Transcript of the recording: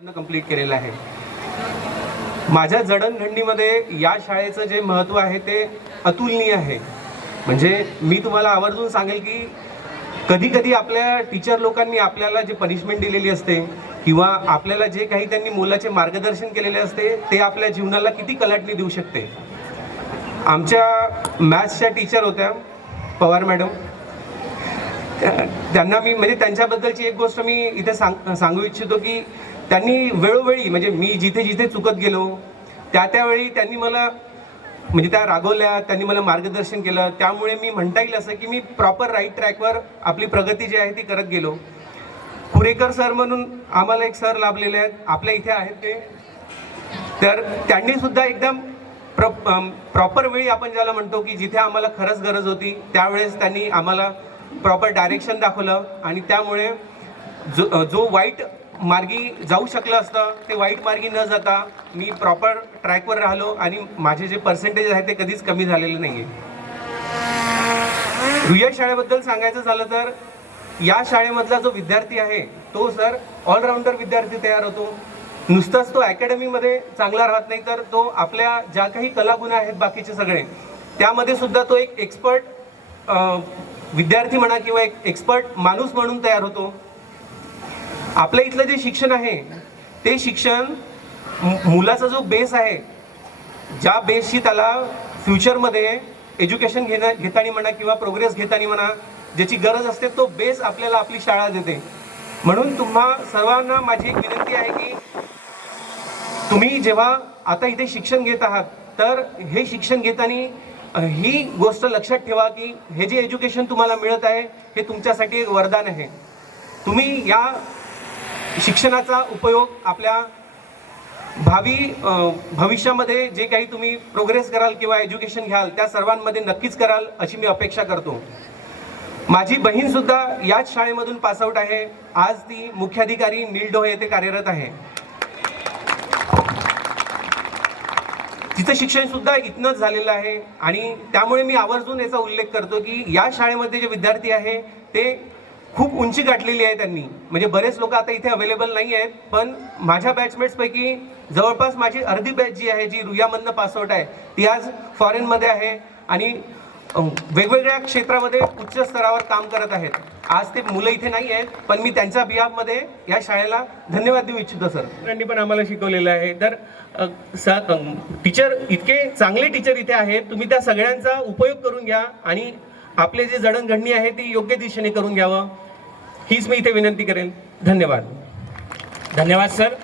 Complete केलेला आहे। माझ्या जडणघडणीमध्ये या शाळेचं जे महत्त्व आहे ते अतुलनीय आहे। म्हणजे मी तुम्हाला आवर्जून सांगेल की कधी कधी आपल्या टीचर लोकांनी आपल्याला जे पनिशमेंट दिलेली असते किंवा आपल्याला जे काही त्यांनी मोलाचे मार्गदर्शन केलेले असते ते आपल्या जीवनाला किती कलाटणी देऊ शकते। आमच्या मॅथ्सच्या टीचर होत्या पवार मॅडम, त्यांना मी म्हणजे त्यांच्याबद्दलची एक गोष्ट मी इथे सांगू इच्छितो की त्यांनी वेळोवेळी म्हणजे मी जिथे जिथे चुकत गेलो त्यावेळी त्यांनी मला म्हणजे त्या रागवल्या, त्यांनी मला मार्गदर्शन केलं। त्यामुळे मी म्हणता येईल असं की मी प्रॉपर राईट ट्रॅकवर आपली प्रगती जी आहे ती करत गेलो। कुरेकर सर म्हणून आम्हाला एक सर लाभलेले आहेत, आपल्या इथे आहेत ते, तर त्यांनी सुद्धा एकदम प्रॉपर वेळी आपण ज्याला म्हणतो की जिथे आम्हाला खरंच गरज होती त्यावेळेस त्यांनी आम्हाला प्रॉपर डायरेक्शन दाखवलं आणि त्यामुळे जो वाईट मार्गी जाऊ शकलं असतं ते वाईट मार्गी न जाता मी प्रॉपर ट्रॅकवर राहिलो आणि माझे जे पर्सेंटेज आहे ते कधीच कमी झालेले नाही आहे। रुईया शाळेबद्दल सांगायचं झालं तर या शाळेमधला जो विद्यार्थी आहे तो सर ऑलराऊंडर विद्यार्थी तयार होतो। नुसताच तो अकॅडमीमध्ये चांगला राहत नाही तर तो आपल्या ज्या काही कलागुण आहेत बाकीचे सगळे त्यामध्ये सुद्धा तो एक एक्सपर्ट विद्यार्थी म्हणा किंवा एक एक्सपर्ट माणूस म्हणून तयार होतो। आपल्या इथलं जे शिक्षण आहे ते शिक्षण मुलाचा जो बेस आहे, ज्या बेसशी त्याला फ्युचरमध्ये एज्युकेशन घेताना म्हणा किंवा प्रोग्रेस घेताना म्हणा ज्याची गरज असते तो बेस आपल्याला आपली शाळा देते। म्हणून तुम्हा सर्वांना माझी एक विनंती आहे की तुम्ही जेव्हा आता इथे शिक्षण घेत आहात तर हे शिक्षण घेताना ही गोष्ट लक्षात ठेवा की हे जे एज्युकेशन तुम्हाला मिळत आहे हे तुमच्यासाठी एक वरदान आहे। तुम्ही या शिक्षणाचा उपयोग आपल्या भविष्यामध्ये जे काही तुम्ही प्रोग्रेस कराल किंवा एज्युकेशन घ्याल त्या सर्वांमध्ये नक्कीच कराल अशी मी अपेक्षा करतो। माझी बहीण सुद्धा याच शाळेमधून पासआउट आहे, आज ती मुख्याधिकारी निलडोह येथे कार्यरत आहे। तिचं शिक्षण सुद्धा इथनंच झालेलं आहे आणि त्यामुळे मी आवर्जून याचा उल्लेख करतो की या शाळेमध्ये जे विद्यार्थी आहे ते खूप उंची गाठलेली आहे त्यांनी। म्हणजे बरेच लोक आता इथे अवेलेबल नाही आहेत पण माझ्या बॅचमेट्सपैकी जवळपास माझी अर्धी बॅच जी आहे जी रुईयामधनं पासआउट आहे ती आज फॉरेनमध्ये आहे आणि वेगवेगळ्या क्षेत्रामध्ये उच्च स्तरावर काम करत आहेत। आज ते मुलं इथे नाही आहेत पण मी त्यांच्या बिहाफमध्ये या शाळेला धन्यवाद देऊ इच्छितो। सर त्यांनी पण आम्हाला शिकवलेलं आहे। तर टीचर इतके चांगले टीचर इथे आहेत, तुम्ही त्या सगळ्यांचा उपयोग करून घ्या आणि आपले जे जडणघडणी आहे ती योग्य दिशेने करून घ्यावं हीच मी इथे विनंती करेन। धन्यवाद। धन्यवाद सर।